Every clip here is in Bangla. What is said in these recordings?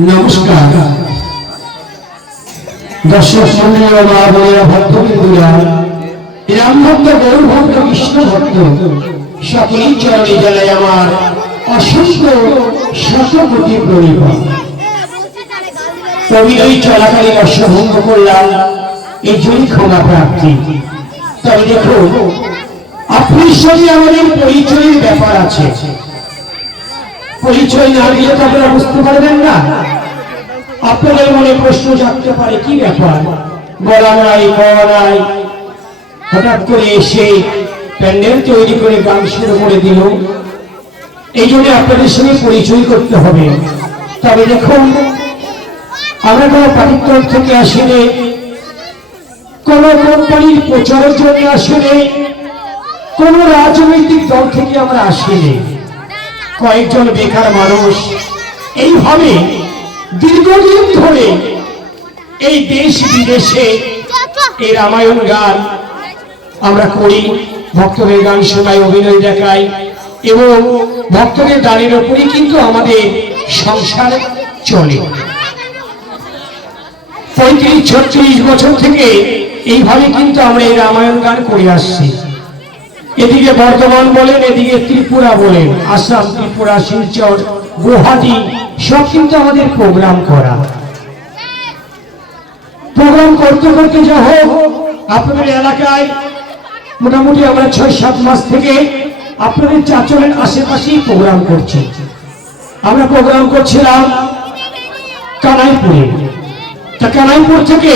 নমস্কার। দর্শক ও মা বোনেরা ভক্তবৃন্দুরা, রাম ভক্ত, গৌর ভক্ত, কৃষ্ণ ভক্ত, সকলেই চরণে জানাই আমার অসংখ্য শত কোটি অভিনয় চলাকালীন অশ্বভঙ্গ করলাম এই জন্য ক্ষমা প্রার্থী। তবে দেখুন আপনার সঙ্গে আমাদের পরিচয়ের ব্যাপার আছে। পরিচয় না দিলে তো আপনারা বুঝতে পারবেন না। আপনাদের মনে প্রশ্ন জাগতে পারে, কি ব্যাপার? গলা নাই গলা নাই। হঠাৎ করে এসে প্যান্ডেল তৈরি করে গান শুরু করে দিল। এই জন্য আপনাদের সঙ্গে পরিচয় করতে হবে। তবে দেখুন, আমরা কোনো পাঠিত্তর থেকে আসলে, কোনো কোম্পানির প্রচারের জন্য আসলে, কোন রাজনৈতিক দল থেকে আমরা আসিনি কয়েকজন বেকার মানুষ। এইভাবে দীর্ঘদিন ধরে এই দেশ বিদেশে এই রামায়ণ গান আমরা করি, ভক্তদের গান শোনাই, অভিনয় দেখাই এবং ভক্তদের গানের উপরই কিন্তু আমাদের সংসার চলে। পঁয়ত্রিশ, ছত্রিশ বছর থেকে এইভাবে কিন্তু আমরা এই রামায়ণ গান করে আসছি। এদিকে বর্ধমান বলেন, এদিকে ত্রিপুরা বলেন, আসাম, ত্রিপুরা, শিলচর, গুয়াহাটি, সব কিন্তু আমাদের প্রোগ্রাম করা। প্রোগ্রাম করতে করতে যা হোক, আপনাদের এলাকায় মোটামুটি আমরা ছয় সাত মাস থেকে আপনাদের চাচলের আশেপাশেই প্রোগ্রাম করছি। আমরা প্রোগ্রাম করছিলাম কানাইপুরে। তা কানাইপুর থেকে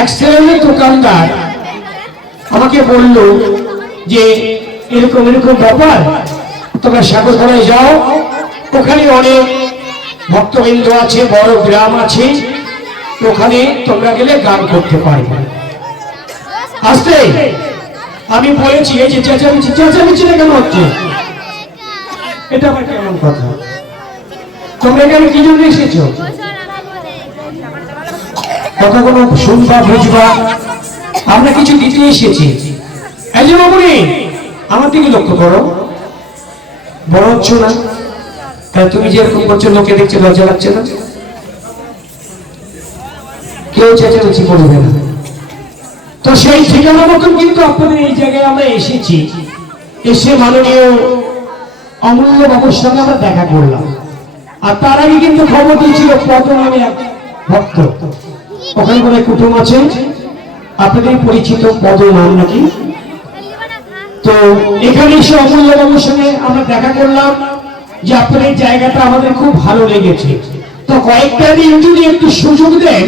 এক ছেলেমেয়ে দোকানদার, আমাকে বলল যে এরকম এরকম ব্যাপার, তোমরা সাগরতলায় যাও, ওখানে অনেক ভক্তবৃন্দ আছে, বড় গ্রাম আছে, ওখানে তোমরা গেলে গান করতে পারবে। আসতে, আমি বলেছি, এই যে চেঁচামেচি চেঁচামেচিটা কেন হচ্ছে? এটা আমার কেমন কথা? তোমরা এখানে কি জন্য এসেছ? কথা কোনো শুনবা, বুঝবা? আমরা কিছু দিতে এসেছি। এই আমার দিকে লক্ষ্য করো। বড় হচ্ছ না? তাই তুমি যেরকম করছ, লোকে দেখছে, লজ্জা লাগছে না? কেউ চেঁচামেচি করবে না। তো সেই ঠিকানা মতন কিন্তু আপনাদের এই জায়গায় আমরা এসেছি। এসে মাননীয় অমূল্য বাবুর সঙ্গে আমরা দেখা করলাম। আর তার আগে কিন্তু খবর দিয়েছিল পদ্ম নামে এক ভক্ত। ওখানে কোনো কুটুম আছে? আপনাদের পরিচিত পদ নাম নাকি? তো এখানে এসে অমূল্য বাবুর সঙ্গে আমরা দেখা করলাম যে আপনার এই জায়গাটা আমাদের খুব ভালো লেগেছে। তো কয়েকটা দিন যদি একটু সুযোগ দেন,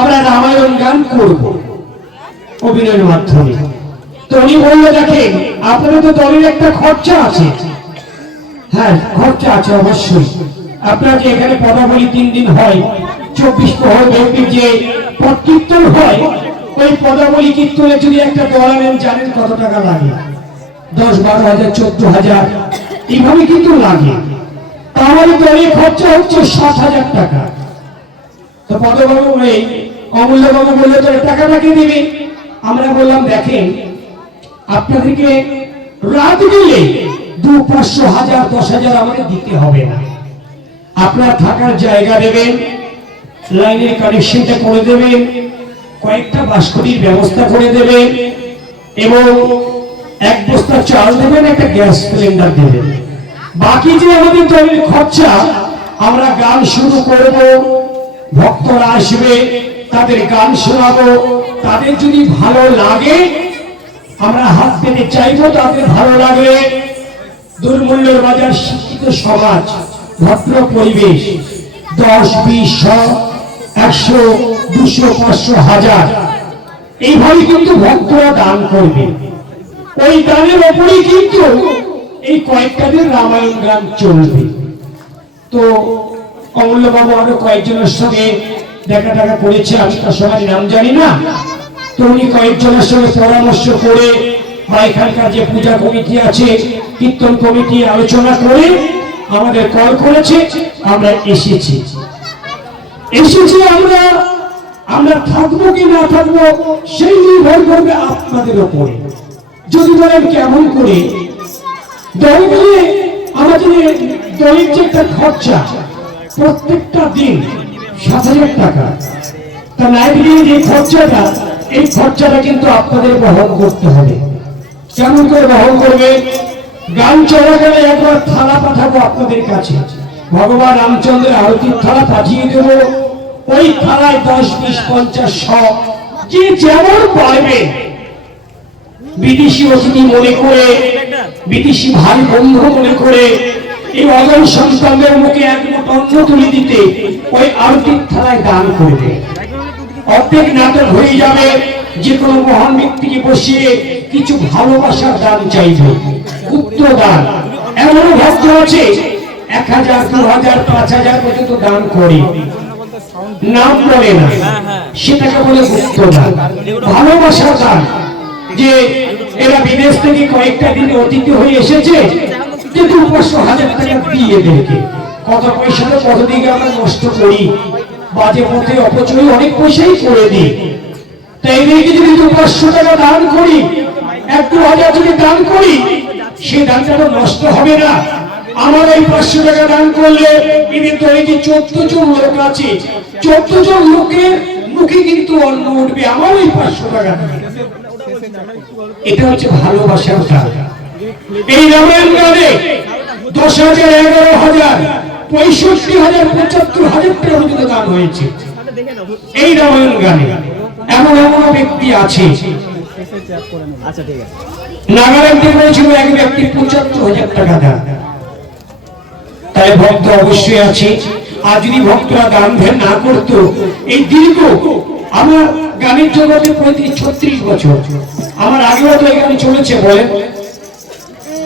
আমরা রামায়ণ গান করব অভিনয়ের মাধ্যমে। তো উনি বলল, দেখেন, আপনাদের তো দলের একটা খরচা আছে। হ্যাঁ খরচা আছে অবশ্যই। আপনার যে এখানে পদাবলী তিন দিন হয়। চব্বিশ প্রহর ব্যাপী যে পদ কীর্তন হয়, ওই পদাবলী কীর্তনে যদি একটা দল আনেন, জানেন কত টাকা লাগে। দশ বারো হাজার, চোদ্দ হাজার এইভাবে কিন্তু লাগে। তাহলে দলের খরচা হচ্ছে সাত হাজার টাকা। তো পদবাবু, এই অমূল্যবাবু বললে তো এই টাকাটা কে দিবে? আমরা বললাম, দেখেন, আপনাদেরকে রাত গেলে দু পাঁচশো হাজার, দশ হাজার আমাদের দিতে হবে না। আপনার থাকার জায়গা দেবেন, লাইনের কানেকশনটা করে দেবেন, কয়েকটা বাস্করির ব্যবস্থা করে দেবেন এবং এক বস্তা চাল দেবেন একটা গ্যাস সিলিন্ডার দেবেন। বাকি যে আমাদের দলের খরচা, আমরা গান শুরু করব, ভক্তরা আসবে, তাদের গান শোনাবো, তাদের যদি ভালো লাগে, আমরা হাত পেতে চাইব, তাদের ভালো লাগলে দুর্মূল্যের বাজার শিক্ষিত সমাজ, ভদ্র পরিবেশ, দশ, বিশ একশো, দুশো, পাঁচশো, হাজার। এইভাবে কিন্তু ভক্তরা দান করবে। ওই দানের ওপরেই কিন্তু এই কয়েকটা দিন রামায়ণ গান চলবে। তো অমূল্যবাবু আরও কয়েকজনের সঙ্গে দেখা টাকা করেছে, আমি তার সবার নাম জানি না। তো উনি কয়েকজনের সঙ্গে পরামর্শ করে বা এখানকার যে পূজা কমিটি আছে, কীর্তন কমিটি আলোচনা করে আমাদের কল করেছে, আমরা এসেছি। এসেছি আমরা আমরা থাকব কি না থাকব, সেই নির্ভর করবে আপনাদের ওপরে। যদি বলেন কেমন করে দল মিলিয়ে আমাদের দলের যে একটা খরচা, প্রত্যেকটা দিন সাত হাজার টাকা। তা নাইট যে খরচাটা, এই খরচাটা কিন্তু আপনাদের বহন করতে হবে। কেমন করে বহন করবে? গান চলাকালে একবার থালা পাঠাবো আপনাদের কাছে। ভগবান রামচন্দ্রের আরতির থালা পাঠিয়ে দেব। ওই থালায় দশ, বিশ, পঞ্চাশ, শ, যে যেমন পারবে বিদেশি অতিথি মনে করে, বিদেশি ভাই বন্ধু মনে করে, এই অজন সন্তানদের মুখে এক অন্ন তুলে দিতে ওই আরতির থালায় দান করবে অর্ধেক নাটক হয়ে যাবে যে কোনো মহান ব্যক্তিকে বসিয়ে কিছু ভালোবাসার দান চাইবে। গুপ্ত দান। এমন ভক্ত আছে, এক হাজার, দু হাজার, পাঁচ হাজার পর্যন্ত দান করে। নাম বলে না, সেটাকে বলে গুপ্ত দান। ভালোবাসার দান। যে এরা বিদেশ থেকে কয়েকটা দিন অতিথি হয়ে এসেছে দু পাঁচশো হাজার টাকা দিয়ে এদেরকে কত পয়সাটা কত আমরা নষ্ট করি। বাজে পথে অপচয় অনেক পয়সাই করে দিই। তাই এদেরকে যদি টাকা দান করি, এক দু হাজার যদি দান করি, সে দানটা তো নষ্ট হবে না। আমার এই পাঁচশো টাকা দান করলে এদের তো এই চোদ্দ জন লোক আছে, চোদ্দ জন লোকের মুখে কিন্তু অন্ন উঠবে। আমার ওই পাঁচশো টাকা। এটা হচ্ছে ভালোবাসার দান এই রামায়ণ গানে দশ হাজার এগারো হাজার পঁয়ষট্টি হাজার পঁচাত্তর হাজার টাকা পর্যন্ত দান হয়েছে। এই রামায়ণ গানে এমন এমন ব্যক্তি আছে। আচ্ছা নাগাল্যান্ডে এক ব্যক্তি পঁচাত্তর হাজার টাকা দান। তাহলে ভক্ত অবশ্যই আছে। আর যদি ভক্তরা গান ধ্যান না করতো এই দীর্ঘ আমার গানের জগতে পঁয়ত্রিশ ছত্রিশ বছর। আমার আগেও তো এখানে চলেছে বলেন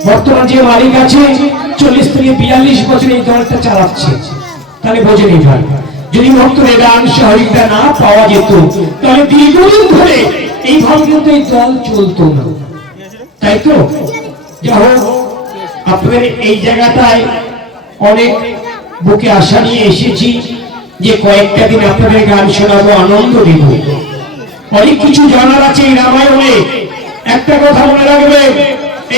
বর্তমান যে মালিক আছে, চল্লিশ থেকে বিয়াল্লিশ বছর এই দলটা চালাচ্ছে। তাহলে বোঝে নি যদি গান না পাওয়া যেত, তাহলে দীর্ঘদিন ধরে দল চলতো না। তাই তো? যা হোক, আপনাদের এই জায়গাটায় অনেক বুকে আশা নিয়ে এসেছি যে কয়েকটা দিন আপনাদের গান শোনাবো, আনন্দ দেব। অনেক কিছু জানার আছে এই রামায়ণে। একটা কথা মনে রাখবে,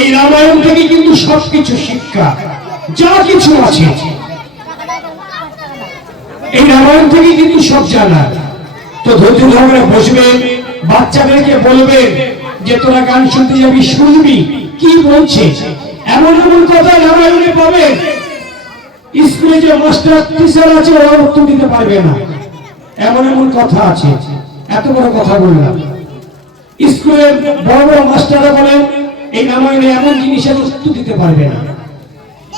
এই রামায়ণ থেকে কিন্তু সবকিছু শিক্ষা, যা কিছু আছে। এই রামায়ণ থেকে কিন্তু সব জানা। তো ধৈর্য ধরে বসবেন বাচ্চাদেরকে বলবেন যে, তোরা গান শুনতে যাবি, শুনবি? কি বলছে? এমন এমন কথা রামায়ণে পাবে। স্কুলে যে মাস্টার, টিচার আছে ওরা উত্তর দিতে পারবে না। এমন এমন কথা আছে। এত বড় কথা বললাম। স্কুলের বড় বড় মাস্টাররা বলেন এই রামায়ণে এমন জিনিস আছে উত্তর দিতে পারবে না।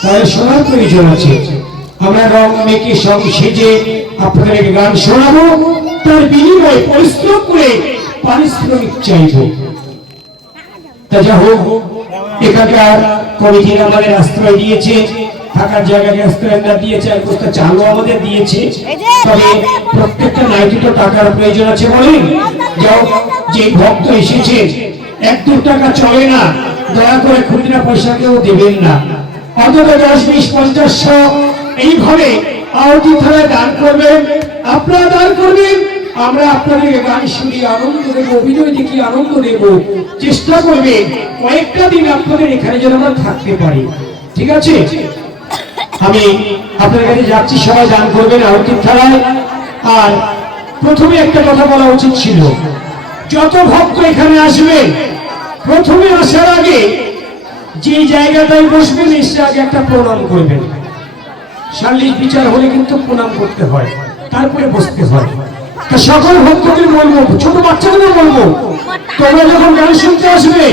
তাহলে শোনার প্রয়োজন আছে। আমরা রং মেকে সব সেজে আপনাদের গান শোনাবো, তার বিনিময়ে পরিশ্রম করে পারিশ্রমিক চাইব। তা যা হোক, এখানকার কমিটির আমাদের আশ্রয় দিয়েছে। থাকার জায়গায় রেস্টুরেন্টটা দিয়েছে আর বস্তা চালও আমাদের দিয়েছে। তবে প্রত্যেকটা নাইটি তো টাকার প্রয়োজন আছে বলেন। যাও যে ভক্ত এসেছে এক দু টাকা চলে না দয়া করে খুচরা পয়সা কেউ দেবেন না। অন্তত দশ বিশ পঞ্চাশ এইভাবে আহতি থানায় দান করবেন। আপনারা দান করবেন আমরা আপনাদেরকে গান শুনিয়ে আনন্দ দেব অভিনয় দেখি আনন্দ দেব। চেষ্টা করবে কয়েকটা দিন আপনাদের এখানে যেন আমরা থাকতে পারি। ঠিক আছে? আমি আপনাদের কাছে যাচ্ছি, সবাই দান করবেন আহতির থানায় আর প্রথমে একটা কথা বলা উচিত ছিল, যত ভক্ত এখানে আসবে, প্রথমে আসার আগে যে জায়গাটায় বসবেন, এসে আগে একটা প্রণাম করবেন। শারীরিক বিচার হলে কিন্তু প্রণাম করতে হয়, তারপরে বসতে হয়। তা সকল ভক্তদের বলব, ছোট বাচ্চাদের বলব, তোমরা যখন গান শুনতে আসবে,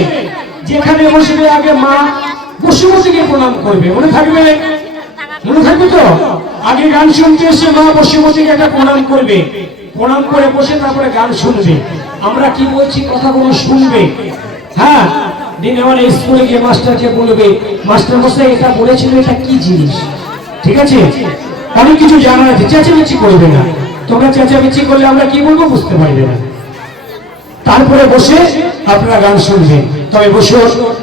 যেখানে বসবে, আগে মা বসুমতিকে প্রণাম করবে, মনে থাকবে? মনে থাকবে তো? আগে গান শুনতে এসে মা বসুমতিকে একটা প্রণাম করবে। প্রণাম করে বসে তারপরে গান শুনবে। আমরা কি বলছি, কথাগুলো শুনবে। হ্যাঁ? দিন আমার স্কুলে গিয়ে মাস্টারকে বলবে মাস্টার মশাই এটা বলেছিল এটা কি জিনিস? ঠিক আছে? অনেক কিছু জানা আছে। চেঁচামেচি করবে না। তোমরা চেঁচামেচি করলে আমরা কি বলব বুঝতে পারবে না। তারপরে বসে আপনারা গান শুনবেন। তবে বসে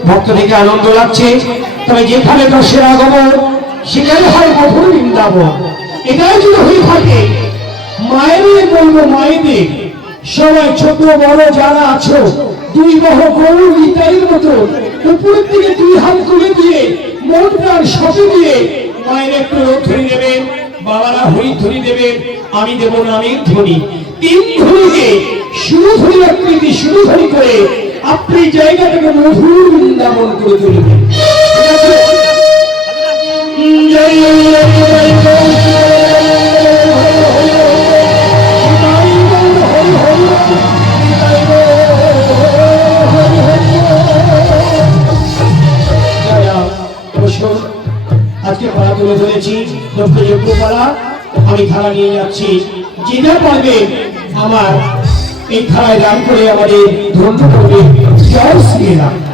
ভক্ত থেকে আনন্দ লাগছে। তবে যেখানে দশের আগমন সেখানে হয় মধুর বৃন্দাবন। এটাই যদি হয়ে থাকে মায়েদের বলব মায়েদের। সবাই ছোট, বড় যারা আছো, দুই বহ গরু ইত্যাদির মতো, উপরের দিকে দুই হাত তুলে দিয়ে মন প্রাণ সতে দিয়ে মায়ের একটু রোদ ধরে নেবেন, বাবারা হরি ধ্বনি দেবেন, আমি দেব নামের ধ্বনি। তিন ধ্বনিকে সুধরি আকৃতি সুধরি করে আপনি জায়গাটাকে মধুর বৃন্দাবন করে তুলবেন। আজকে পাড়া তুলে ধরেছি লক্ষ্যযোগ্য পাড়া। আমি থালা নিয়ে যাচ্ছি। যেটা পারবে আমার এই থালায় দান করে আমাদের ধন্য করবে। জয় শ্রীরাম।